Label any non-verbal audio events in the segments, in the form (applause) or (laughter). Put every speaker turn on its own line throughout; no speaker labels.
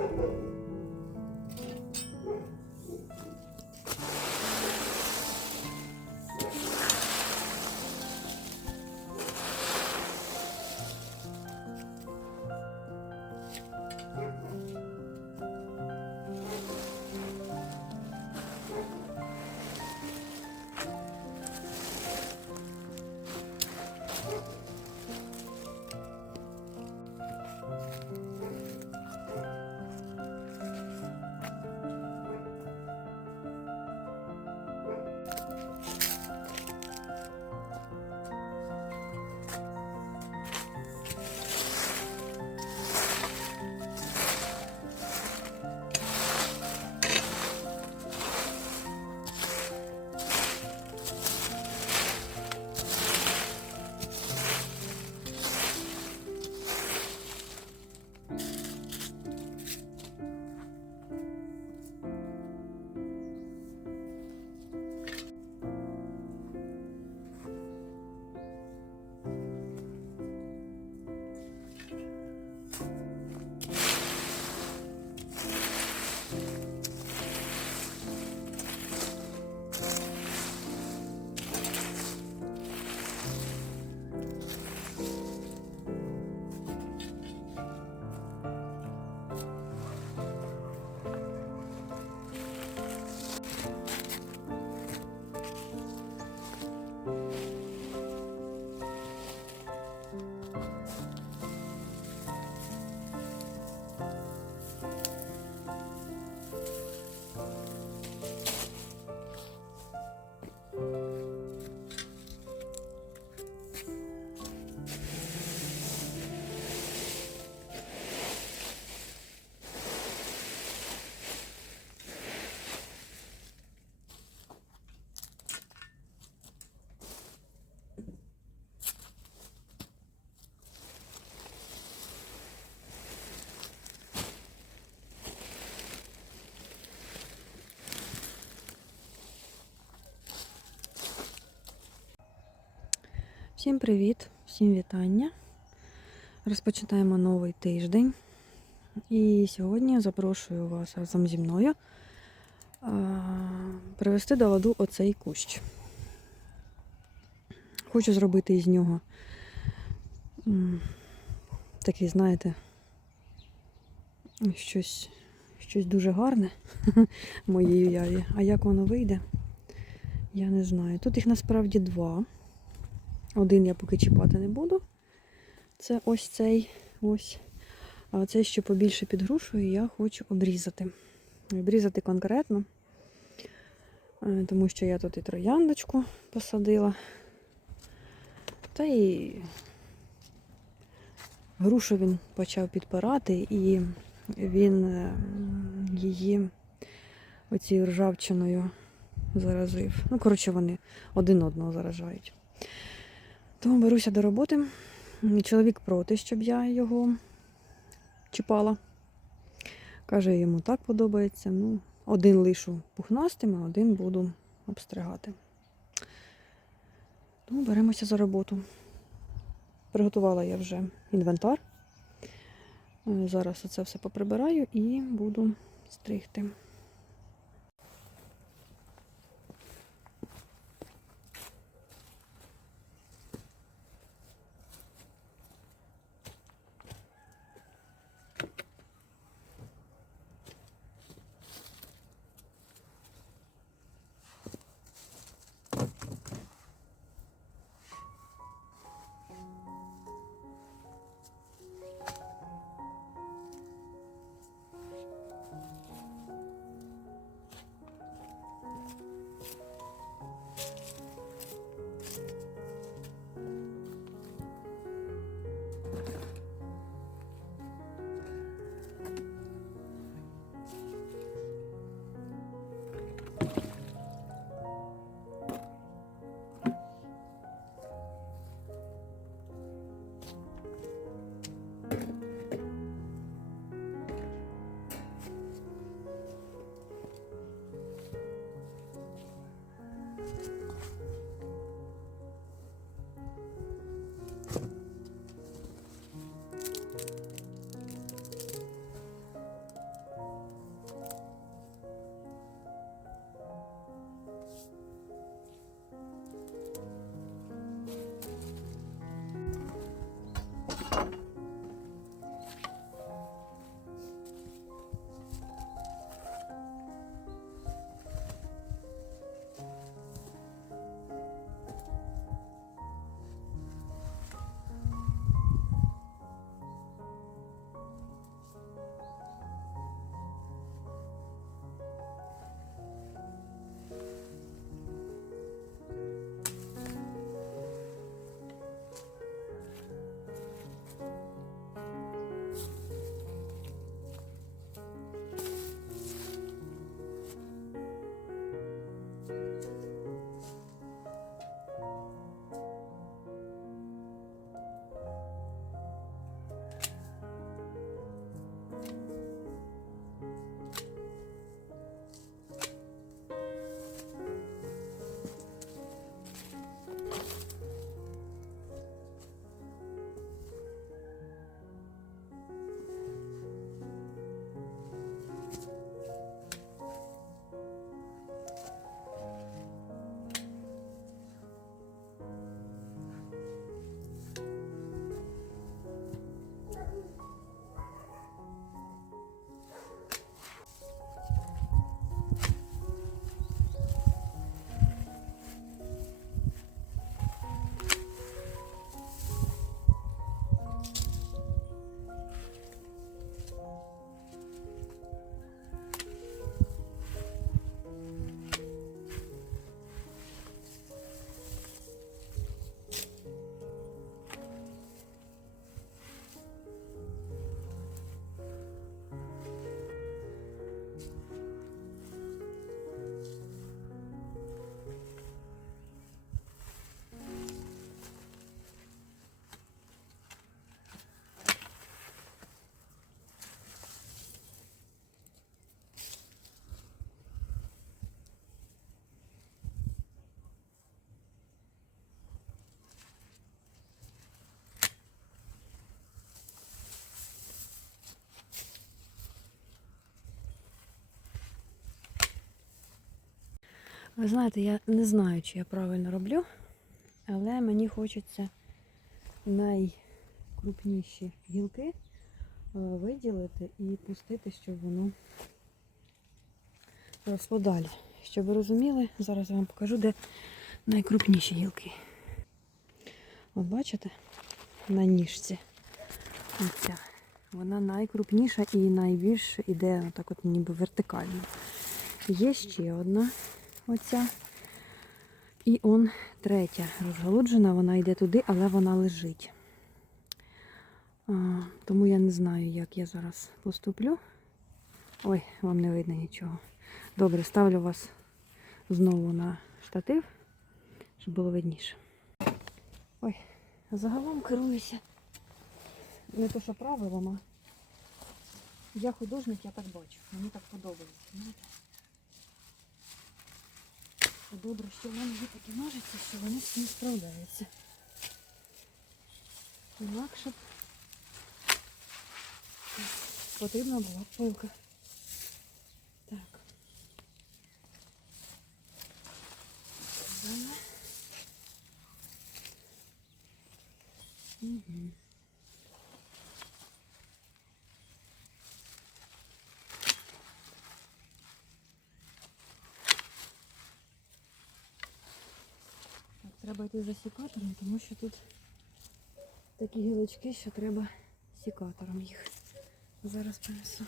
Thank (laughs) you. Всім привіт, всім вітання. Розпочинаємо новий тиждень. І сьогодні запрошую вас разом зі мною привести до ладу оцей кущ. Хочу зробити із нього такий, знаєте, щось, щось дуже гарне (laughs) в моїй уяві. А як воно вийде, я не знаю. Тут їх насправді два. Один я поки чіпати не буду. Це ось цей ось. А цей, що побільше під грушею, я хочу обрізати. Обрізати конкретно, е, тому що я тут і трояндочку посадила. Та і грушу він почав підпирати, і він е, її оцією ржавчиною заразив. Ну, коротше, вони один одного заражають. Тому беруся до роботи. Чоловік проти, щоб я його чіпала. Каже, йому так подобається. Ну, один лишу пухнастим, а один буду обстригати. Тому беремося за роботу. Приготувала я вже інвентар. Е, Зараз оце все поприбираю і буду стригти. Ви знаєте, я не знаю, чи я правильно роблю, але мені хочеться найкрупніші гілки е, виділити і пустити, щоб воно росло далі. Щоб ви розуміли, зараз я вам покажу, де найкрупніші гілки. От бачите, на ніжці. Оця. Вона найкрупніша і найбільш іде отак от ніби вертикально. Є ще одна оця. І он третя розгалуджена, вона йде туди, але вона лежить. А, тому я не знаю, як я зараз поступлю. Ой, вам не видно нічого. Добре, ставлю вас знову на штатив, щоб було видніше. Ой, загалом керуюся не то, що правилами. Я художник, я так бачу. Мені так подобається. Добре, що в мене є такі ножиці, що вони з цим справляються. Інакше потрібна була пилка. Так. Далі. Угу. За сікатором, тому що тут такі гілочки, що треба сікатором їх. Зараз принесу.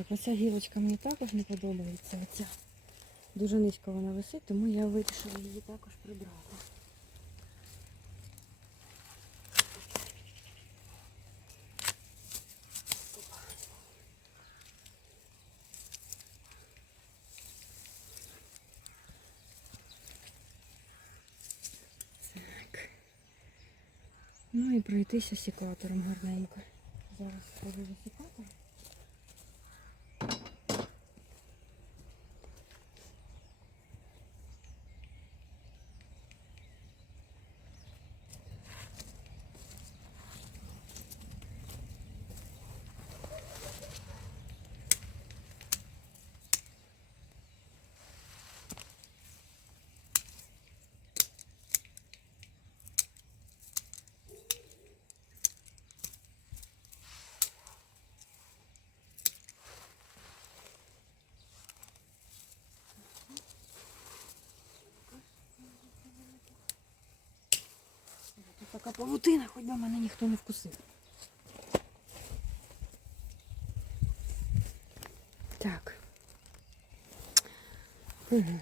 Так, оця гілочка мені також не подобається. Оця. Дуже низько вона висить, тому я вирішила її також прибрати. Ну і пройтися сікатором гарненько. Зараз сходжу за сікатором. Тут така павутина, хоч би мене ніхто не вкусив. Так. Угу.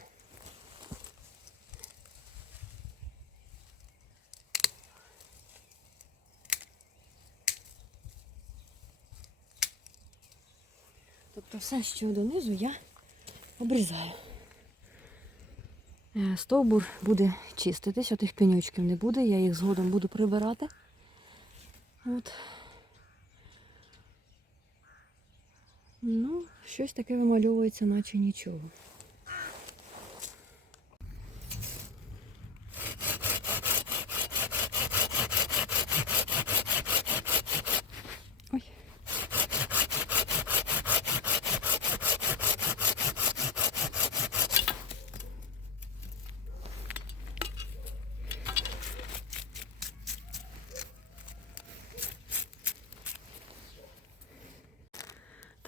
Тобто все, що донизу, я обрізаю. Е, Стовбур буде чиститись, отих пеньочків не буде, я їх згодом буду прибирати. От. Ну, щось таке вимальовується, наче нічого.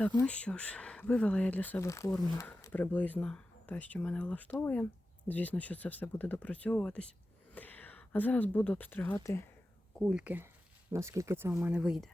Так, ну що ж, вивела я для себе форму приблизно та, що мене влаштовує. Звісно, що це все буде допрацьовуватись. А зараз буду обстригати кульки, наскільки це у мене вийде.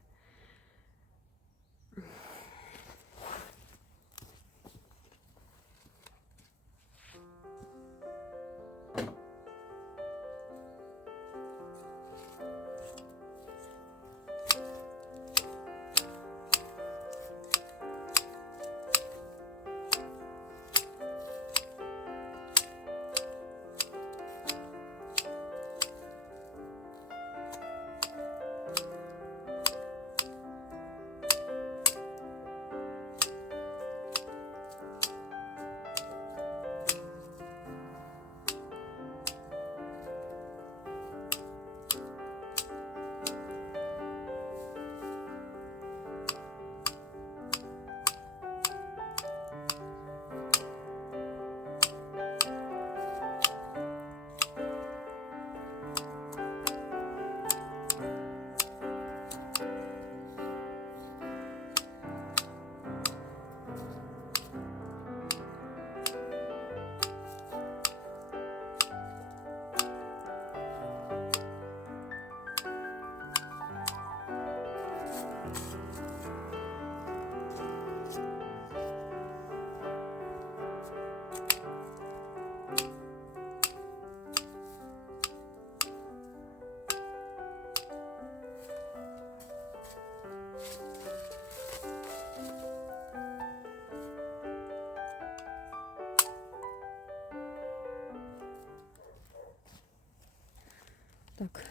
Так.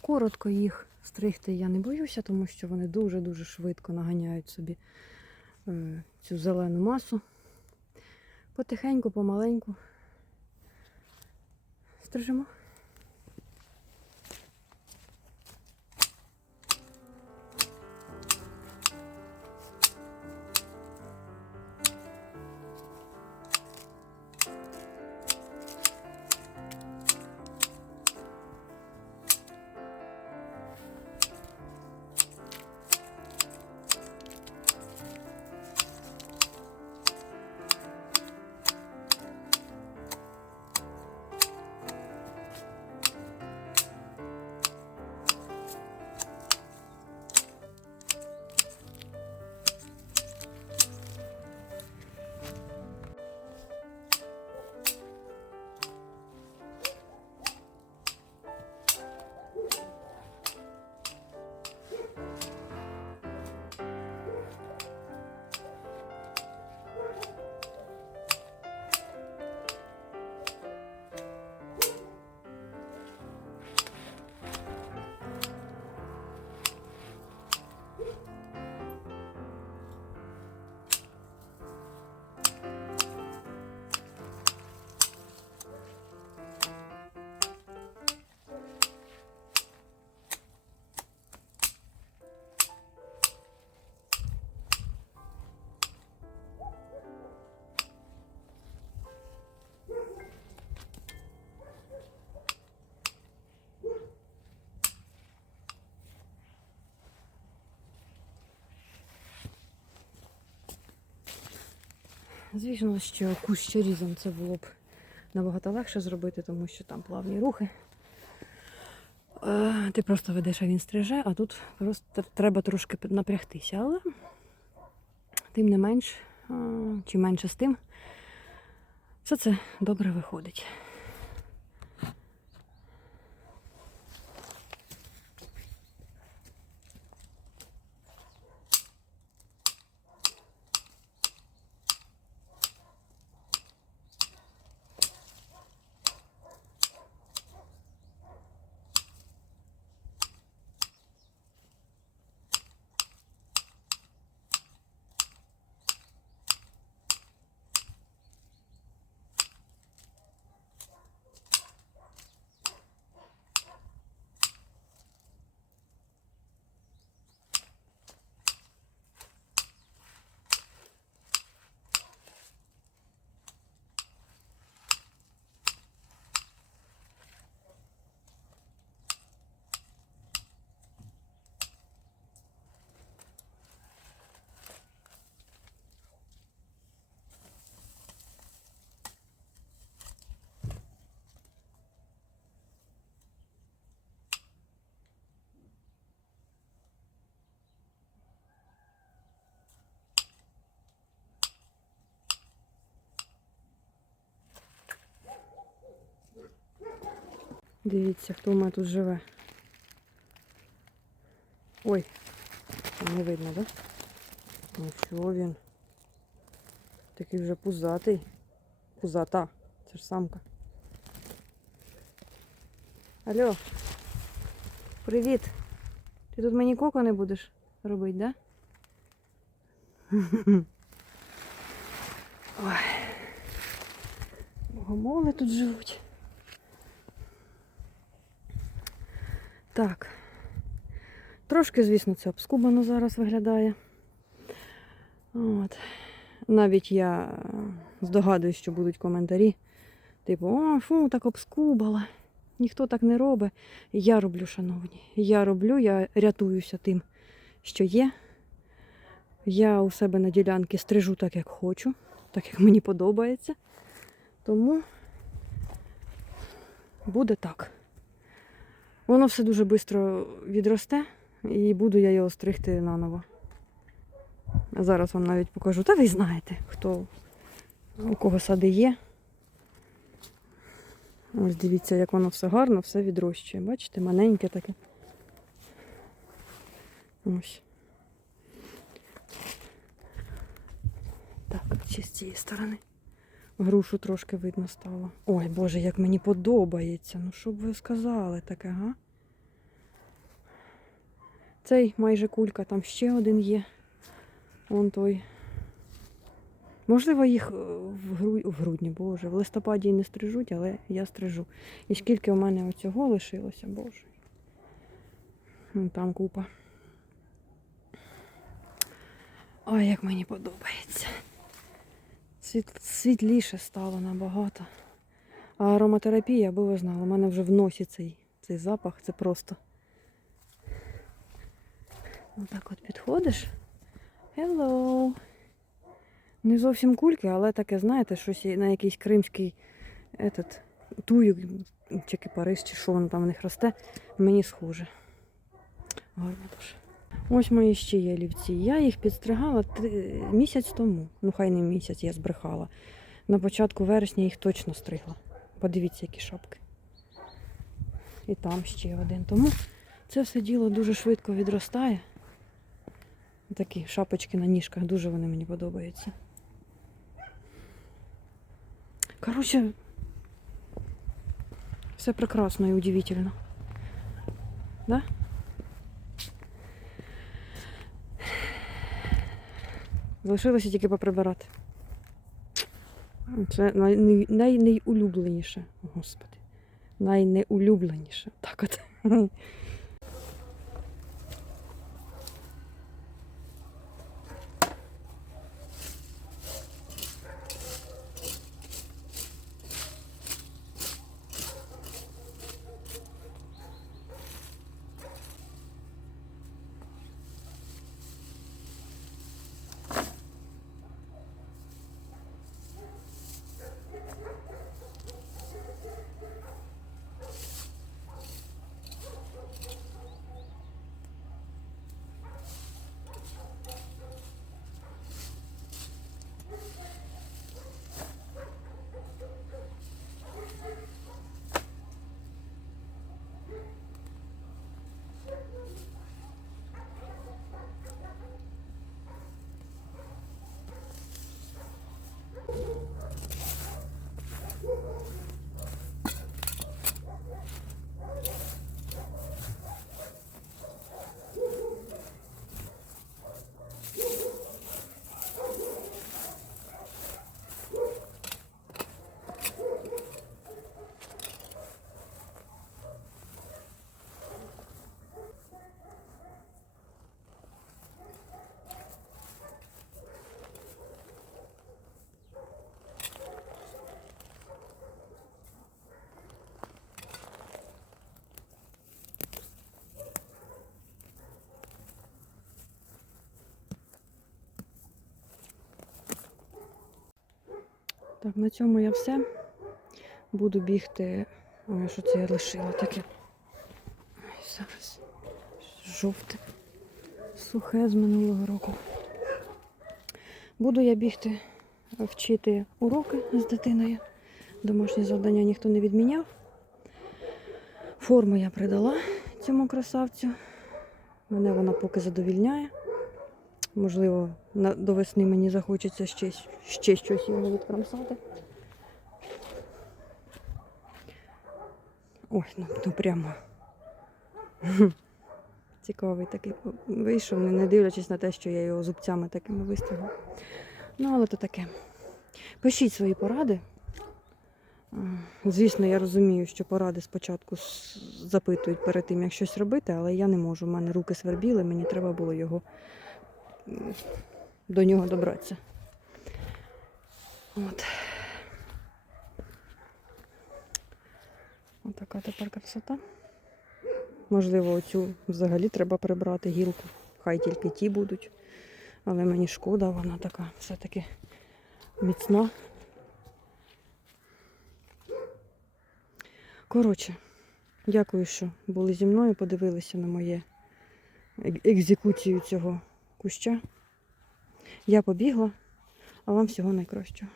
Коротко їх стригти я не боюся, тому що вони дуже-дуже швидко наганяють собі е, цю зелену масу. Потихеньку, помаленьку. Стрижемо. Звісно, що кущорізом це було б набагато легше зробити, тому що там плавні рухи. Е, Ти просто ведеш, а він стриже, а тут просто треба трошки напрягтися. Але тим не менш, е, чи менше з тим, все це добре виходить. Дивіться, хто в мене тут живе. Ой, не видно, так? Да? Ну що він? Такий вже пузатий. Пузата. Це ж самка. Алло. Привіт. Ти тут мені коко не будеш робити, да? (laughs) Ой. Богомоли тут живуть. Так. Трошки, звісно, це обскубано зараз виглядає. От. Навіть я е, здогадуюсь, що будуть коментарі. Типу, о, фу, так обскубала. Ніхто так не робить. Я роблю, шановні. Я роблю, я рятуюся тим, що є. Я у себе на ділянці стрижу так, як хочу, так як мені подобається. Тому буде так. Воно все дуже швидко відросте і буду я його стригти наново. Зараз вам навіть покажу. Та ви знаєте, хто у кого сади є. Ось дивіться, як воно все гарно, все відрощує. Бачите, маленьке таке. Ось. Так, чи з цієї сторони. Грушу трошки видно стало. Ой, Боже, як мені подобається. Ну що б ви сказали таке, га? Цей майже кулька, там ще один є. Вон той. Можливо, їх е, в, гру... в грудні, боже, в листопаді і не стрижуть, але я стрижу. І скільки у мене оцього лишилося, боже. Там купа. Ой, як мені подобається. Світ... Світліше стало набагато. А ароматерапія, аби ви знали, у мене вже в носі цей, цей запах, це просто. Отак от підходиш. Hello. Не зовсім кульки, але таке, знаєте, щось на якийсь кримський этот, туюк чи кипарис, чи що воно там в них росте, мені схоже. Гарно дуже. Ось мої ще є олівці. Я їх підстригала три- місяць тому. Ну, хай не місяць, я збрехала. На початку вересня їх точно стригла. Подивіться, які шапки. І там ще один. Тому це все діло дуже швидко відростає. Такі шапочки на ніжках, дуже вони мені подобаються. Коротше, все прекрасно і удивительно. Да? Залишилося тільки поприбирати. Це най, най, найнеулюбленіше. Господи. Найнеулюбленіше. Так от. Так, на цьому я все. Буду бігти. Ой, що це я лишила таке? Ой, зараз. Жовте. Сухе з минулого року. Буду я бігти вчити уроки з дитиною. Домашні завдання ніхто не відміняв. Форму я придала цьому красавцю. Мене вона поки задовільняє. Можливо, до весни мені захочеться ще, ще щось йому відкромсати. Ой, ну, ну прямо. (laughs) Цікавий такий вийшов, не дивлячись на те, що я його зубцями такими вистригла. Ну, але то таке. Пишіть свої поради. Звісно, я розумію, що поради спочатку запитують перед тим, як щось робити, але я не можу. У мене руки свербіли, мені треба було його до нього добратися. От. Отака тепер красота. Можливо, оцю взагалі треба прибрати гілку. Хай тільки ті будуть. Але мені шкода, вона така все-таки міцна. Коротше, дякую, що були зі мною, подивилися на моє екзекуцію цього куща. Я побігла, а вам всього найкращого.